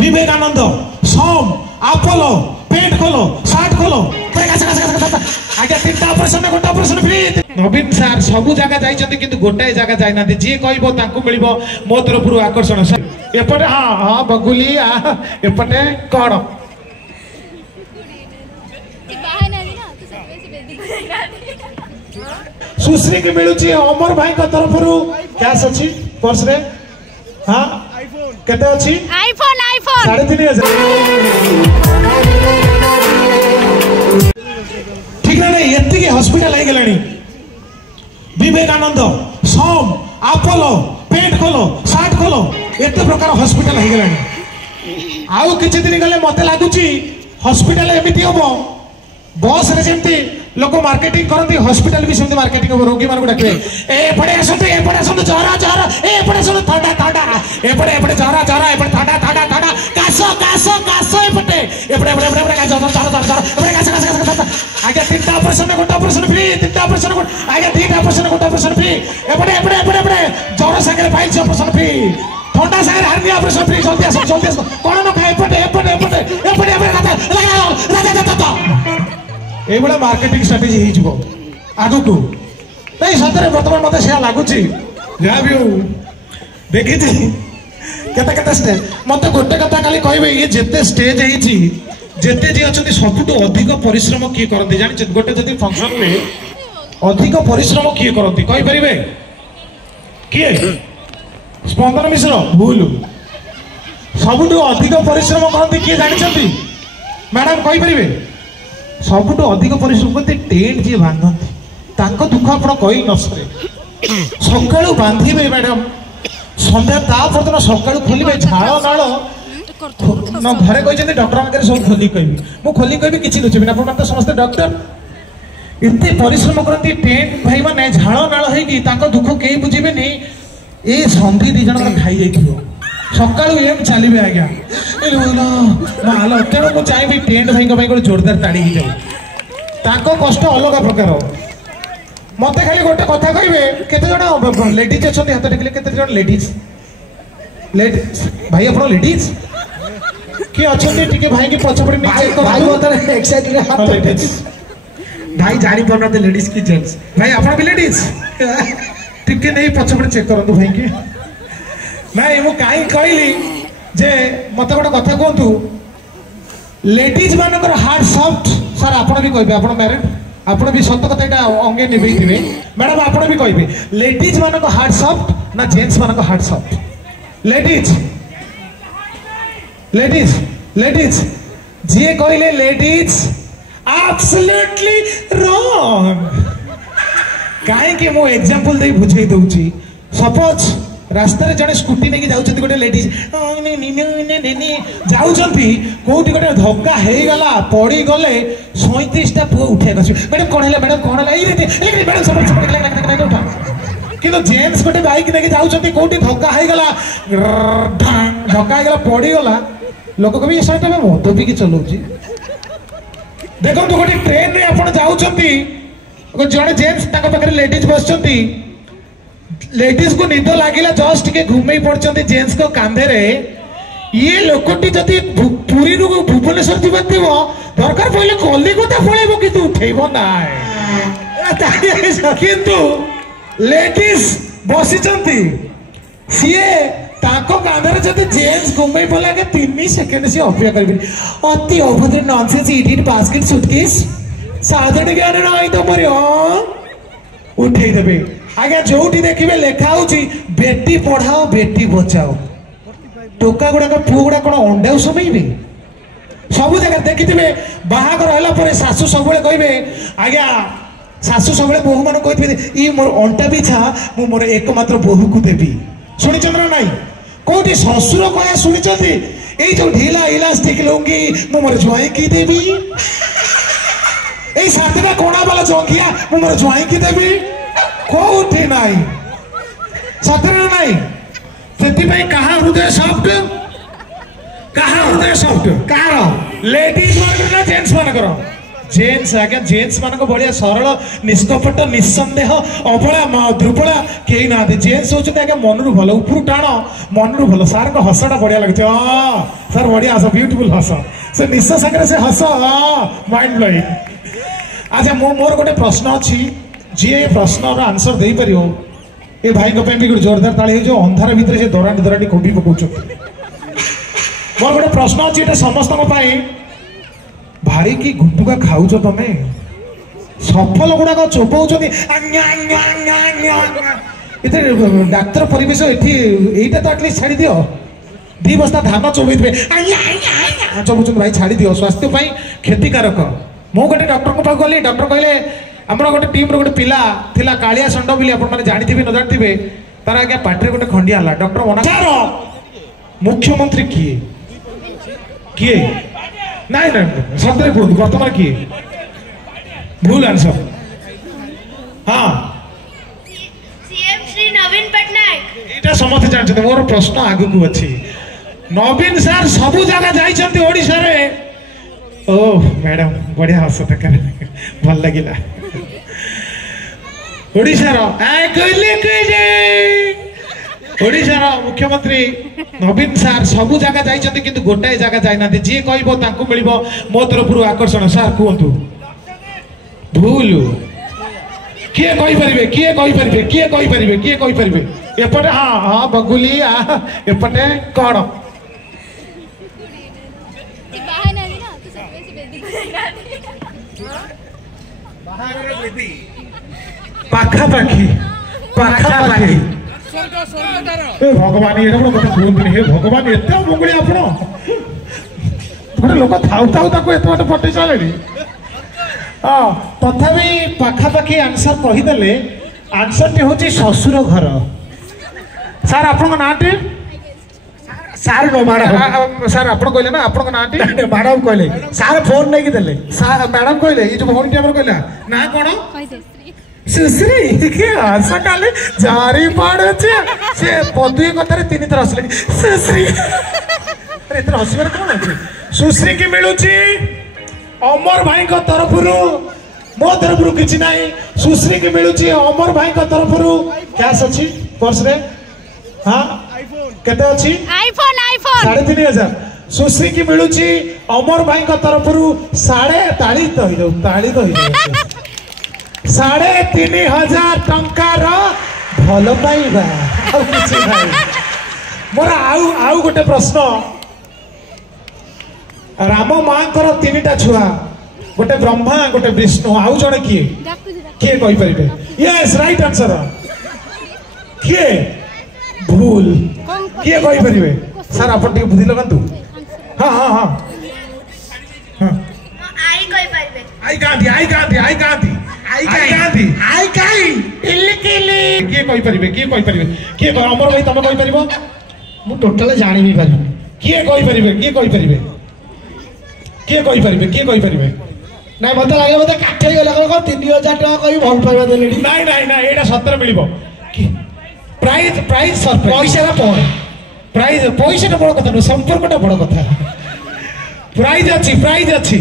विवेकानंद सोम Apollo pant खोलो shirt खोलो आगे तीनटा ऑपरेशन गोटे ऑपरेशन फ्री। नवीन सार सबू जगह जाइछन्ति किंतु गोटाए जगह जाई नाते जे कहबो तांको मिलिबो मो तरफरु आकर्षण। एपटे हाँ हाँ बगुली एपटे कौन सुश्री की मिलुची अमर भाई का तरफरु कैश अछि पर्स रे। हाँ केते अछि आईफोन आईफोन 3500 ठीक ना नहीं एत्ती के हॉस्पिटल आई गलानी विवेकानंद सोम अपोलो पेंट खोलो सार्ट खोलो एते प्रकार हॉस्पिटल आई गलानी। आउ किछि दिन गले मते लागुची हॉस्पिटल एमिति होबो बस रे जेमती लोक मार्केटिंग करती हॉस्पिटल भी सेमती मार्केटिंग हो रोगी मान को डाके एपटे आसंतु जरा जरा एपटे आसंतु ठंडा ठंडा एपटे जरा जरा एपटे ठंडा ठंडा ठंडा कासो कासो कासो एपटे कासो जरा जरा एपटे कासो आगे तीनटा ऑपरेशन गोटे ऑपरेशन फ्री तीनटा ऑपरेशन आगे तीनटा ऑपरेशन गोटे ऑपरेशन फ्री एपटे जरा सागरे फाइल ऑपरेशन फ्री ठंडा सागरे हार्निया ऑपरेशन फ्री जल्दी आसो कोन न खाए एपटे लगा ये मार्केटिंग स्ट्राटेजी हो आगु को नहीं सतरे बर्तमान मत से लगुच जहाँ भी हो देखी केते स्टेज मत गोटे कथा खाली कहे ये जिते स्टेज जिते जी अच्छा सबुठ अधिक परिश्रम किए करते जानी गोटे जब फंक्शन में अधिक परिश्रम किए करती कहींपर किए स्पंदन मिश्र भूल सबुठ अधिक परिश्रम करती किए जानते मैडम कहींपर सबुठ अधिक परिश्रम करते टेंट जी बांधती दुख आप कही न सरे सका बांधे मैडम सन्ध्या तापरदिन सका खोलेंगे झाड़ नाल घरे कहते डॉक्टर सब खोली कह मुझे खोली कह कि लुचेबी आप तो समस्त डॉक्टर एत परिश्रम करती टेंट भाई मैंने झाड़ नाल हो दुख कई बुझे ये सन्धि दी जन खाई जाइए सका एम चलिए आज्ञा तेणु मुझे चाहिए टेंट भाई गोटे जोरदार ताड़ी जाऊ कष्ट अलग प्रकार मत खाली गोटे कथा कहे केते लेडीज अच्छा हाथ टेकिले केते लेडीज भाई आप लेडीज किए अच्छा भाई की पछपटे भाई जानी पाना लेडीज की जेंट्स भाई आप भी लेडीज टिके नहीं पछपटे चेक करूँ भाई की नहीं मु कहीं कहली जे मत गोटे कथा कहतु लेडीज मानकर हार्ट सॉफ्ट सर आपड़ भी कहे आप मैरिड आपड़ भी सत कथा यहाँ अंगे निभे मैडम आपड़ भी कहे लेडीज मान हार्ट सॉफ्ट ना जेंट्स मान heart soft ladies ladies ladies जी कहले लेडीज एब्सोल्युटली रॉन्ग कहीं मु एग्जांपल दे बुझे दूची सपोज रास्तार जड़े स्कूटी नहीं जाऊँ गोटे लेडीज जाऊँगी कौटी गोटे धक्का हो गला पड़ी गले 37टा पुआ उठा मैडम कौन है मैडम कौन है कि जेन्ट्स गोटे बाइक नहीं जाऊँगी कौटी धक्का हो गला धक्का हो गला पड़ी गला लोक कभी सहित मद पीकी चलाऊँगी देखो गोटे ट्रेन में आप जाऊँगी जड़े जेन्ट्स पाखे लेडीज बस लेडीज को निद लगिला जस्ट टे घूमे पड़ते जेन्ट्स को कांधे रे ये लोकटी जदि पुरी भुवनेश्वर दरकार पड़े कलिकता पड़ेब कि उठेब ना किंतु लेडीज बसी सीए कांधे जब जेन्ट्स घूमे पड़े आगे 3 सेकेंड सी अपेक्षा करेंगे अति अभद्र नॉनसेंस इडियट बास्केट सूटकेस साधे ज्ञान ना तुम उठे देवे आगे जो देखिए लेखा हो बेटी पढ़ाओ बेटी बचाओ टोका गुड़ाक पुआ गुड़ा कौन अंडा समय सब जगह देखिए बाहागर है शाशु सब कहे आज्ञा शाशु सब बोहू मान कही मोर अंटा पिछा मु मोर एकमात्र बोहू को देवी शुणी ना नाई कौटी शशुर कह शुणी ये जो ढीला इलास्टिक लुंगी मु मोर ज्वाई की देवी ये सातटा कोणा वाला जंघिया मु मोर ज्वाई की देवी कौटी नाई सतरे नाई से कहा हृदय सॉफ्ट कहा हृदय सॉफ्ट कहार लेडीज मान जेंट्स मान जेन्स आज्ञा जेन्स मान भाया सरल निष्कपट निसंदेह अबला दुर्बला कई ना जेन्स होती आज्ञा मन रू भल उपरू टाण मन रू भल सार को हसटा बढ़िया लगे सर बढ़िया हस ब्यूटीफुल हस से निश सागर से हस माइंड ब्लोइंग। अच्छा मोर गोटे प्रश्न अच्छी जी प्रश्न आंसर दे पार ये भाई भी गोटे जोरदार ताली जो अंधार भितर से दराटी दराटी खोबी पकाउछ। मोर गोटे प्रश्न अच्छी ये समस्त भाई कि गुटुका खाऊच तमे सफल गुड़ाक चोपाऊँ डाक्तर परिवेश एटा तो एटलिस्ट छाड़ी दियो 2 बस्ता धान चोबई चोबुच भाई छाड़ी दियो स्वास्थ्य क्षतिकारक। मु गोटे डॉक्टर को पाक गली डॉक्टर कहले आमर गोटे टीम गोटे पिला थिला कालिया षंड बोली आपन जानी न जानी तार आज्ञा पाटे गोटे खंडिया हला डॉक्टर मना मुख्यमंत्री किए किए ना सतरे कहूँ बर्तमान किए भूल आंसर हाँ सीएम श्री नवीन पटनायक ये समस्त जानते मोर प्रश्न आगु को अच्छी नवीन सार सबू जगह जाइछंती ओडिशा रे ओह मैडम बढ़िया हस भल लगिला ओडिशा रो आय कहले ओडिशा मुख्यमंत्री नवीन सार सबू जगह जाइछंती किंतु गोटाए जगह जाई नाथि जी कहबो तांको मिलिबो मो तरफरु आकर्षण सार कहंतु भूल किए कहि परिबे किए कहि परिबे किए कहि परिबे किए कहि परिबे एपटे हां हां बगुली एपटे कोन पाखापाखी पाखापाखी भगवान ये कथा कहते हे भगवान एत मुंगली आप गोटे लोक थाऊ थाऊ ताको एत बाटे पटे चले हाँ तथापि पाखापाखी आंसर कहीदे आंसर टी हूँ शशुर घर सार आपण नाटी सार नो मैडम सार आप कहले ना आपण नाटी मैडम कहले सार फोन नहीं देले मैडम कहले ये जो फोन टी कहला ना कौन सुश्री के आशा काले जारी पाड़े से पदवी कथार 3 थर हसले सुश्री अरे इतना हसबार कौन अच्छे सुश्री की मिलूची अमर भाई को तरफ मो तरफ किसी ना सुश्री की मिलूची अमर भाई को तरफ कैश अच्छी पर्स रे हाँ केते अच्छी आईफोन आईफोन 3500 सुश्री की मिलूची अमर भाई को तरफ साढ़े ताली तो ही जाऊ ताली तो ही जाऊ 3500 टंकार भल पाइबा मोर आउ गोटे प्रश्न राम माँ 3टा छुआ गोटे ब्रह्मा गोटे विष्णु आउ जड़े किए किए कहि परिबे यस राइट आंसर किए भूल किए कहि परिबे सर आपण टी बुद्धि लगांतु हां हां हां हां आई कहि परिबे आई गांधी आई गांधी आई गांधी आई गांधी आई काई इलकिली किए कहि परिबे किए अमर भाई तमे कहि परिबो मु टोटल जानि भी पारि किए कहि परिबे किए कहि परिबे किए कहि परिबे किए कहि परिबे ना मत लागे मत काठे गला को 3000 टका कहि भल पाइबा देलेडी नाही नाही नाही एटा सत्र मिलिबो प्राइज प्राइज सरप्राइज पैसा ना पर प्राइज पैसा बड़ कथा न संपर्कटा बड़ कथा प्राइज अछि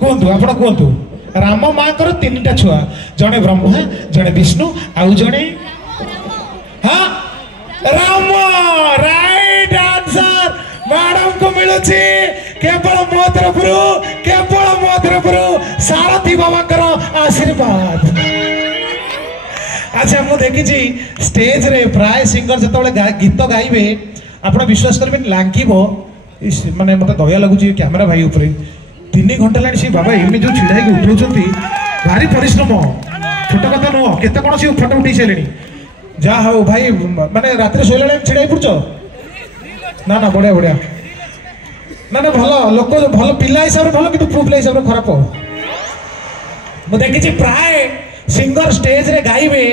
कोंतु आपण कोंतु राम माँ 3टा छुआ जड़े ब्रह्मा जड़े विष्णु आउ जड़े हाँ राम राइट आंसर मैडम को मिलू केवल मो तरफ सारथी बाबा आशीर्वाद। अच्छा मुझे देखी स्टेज रे प्राय सिंगर जो गीत गाइबे आप विश्वास करें लागिब माने मत दया लगुच कैमेरा भाई उपरे 3 घंटा लानी सी बाबा एमि जो छिड़ा के उठाउछंती भारी परिश्रम छोट कथा नुह केते कोन सी फोटो उठै सेलेनी जा हो भाई माने रात्रि सोइला छिड़ाई पुरछ ना ना बढ़िया बढ़िया ना ना भल लोक भल पिला हिसाब भल कि पुला हिसाब खराब मु देखी प्राय सिंगर स्टेज रे गाइबे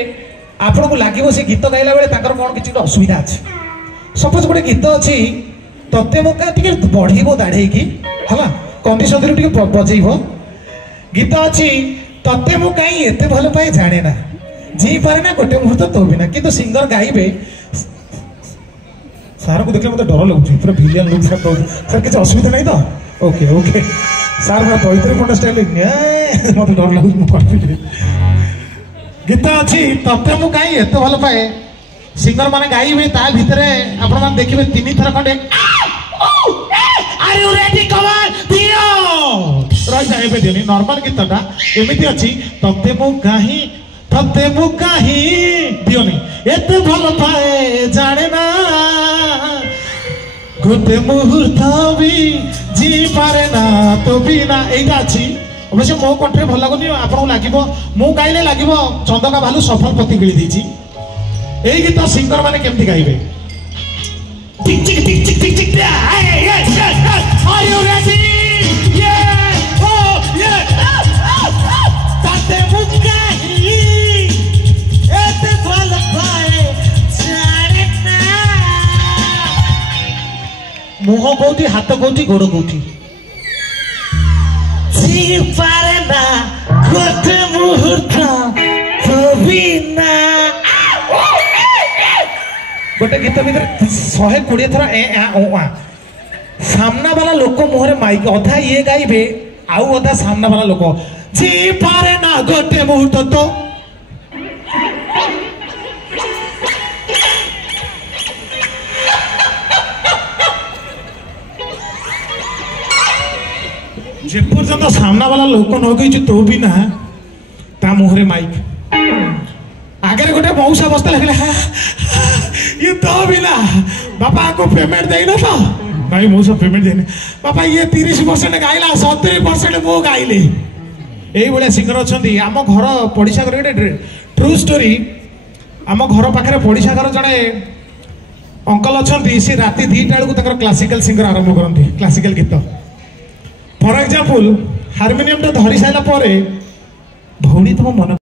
आपन को लागिबो से गीत गाइला बेले ताकर कोन किछि असुविधा अछि सपोज गोटे गीत अछि तते मका टिके बढ़ीबो दाढे की हला कंदी सदरी टिके बजेइबो गीत अछि तते मु काई एते भल पाए जाने ना जी पारे ना गोटे मुहूर्त तो बिना किंतु सिंगर गाइबे सार को देखले मते डर लगुछि पूरा विलियन लोग सर किछ असुविधा नहीं तो ओके ओके ସାର୍ ମୋର ଦଇତରେ ପଟ ଷ୍ଟାଇଲ ମତେ ଡର ଲାଗୁଛି ମୁଁ କହିବି। ଗୀତ ଅଛି ତତେ ମୁଁ କାହିଁ ଏତେ ଭଲ ପାଏ, ସିଙ୍ଗର ମାନେ ଗାଇବେ, ତା ଭିତରେ ଆପଣ ମାନେ ଦେଖିବେ 3 ଥର ଖଣ୍ଡେ are you ready com on ଦିଅ ରହିଥା। ଏବେ ଦିଅନି ନର୍ମାଲ ଗୀତଟା ଏମିତି ଅଛି ତତେ ମୁଁ କାହିଁ ଦିଅନି ଏତେ ଭଲ ପାଏ ଜାଣେ ନା ଗୋଟେ ମୁହୂର୍ତ୍ତ ବି ଜି ପାରେ ନା ତ ବିନା। ଏଇଟା ଅଛି ଅବଶ୍ୟ ମୋ କଣ୍ଠରେ ଭଲ ଲାଗୁନି, ଆପଣଙ୍କୁ ଲାଗିବ ମୁଁ ଗାଇଲେ ଲାଗିବ ଚନ୍ଦକା ଭାଲୁ ସଫଳ ପତି ଗିଳି ଦେଇଛି। এই গীত সিঙ্গর মানে কেমতি গাইবে? Tick tick tick tick tick tick are you ready ও তাতে মুকাহি এতে ভালো পায় জানে না। মুহ কোটি হাত কোটি গোড় কোটি জি পারে না গোটে মুহূর্ত হবি না। गोटे गीत भर 120 थर सामना वाला लोक मुहरे माइक अधा ये गाइबे आउ अधा सामना वाला लोक जी पारे ना गोटे मुहूर्त तो जे पर्यंत सामना वाला लोक न गई तो भी ना ता मुहरे माइक आगे गोटे मौसा बसता लगे ये तो भी ना बापा को पेमेंट देना तो भाई मौसा पेमेंट देने बापा ये 30% गाइला 70% मो गाइले। यही भाया सिंगर अच्छा आम घर पड़िशा घर गोटे ट्रू स्टोरी। आम घर पाखे पड़िशा घर जड़े अंकल अच्छा सी राति 2टा बेलू क्लासिकल सिंगर आरंभ करती क्लासिकल गीत। फॉर एग्जांपल हारमोनियम धरी सारा भौणी तुम मन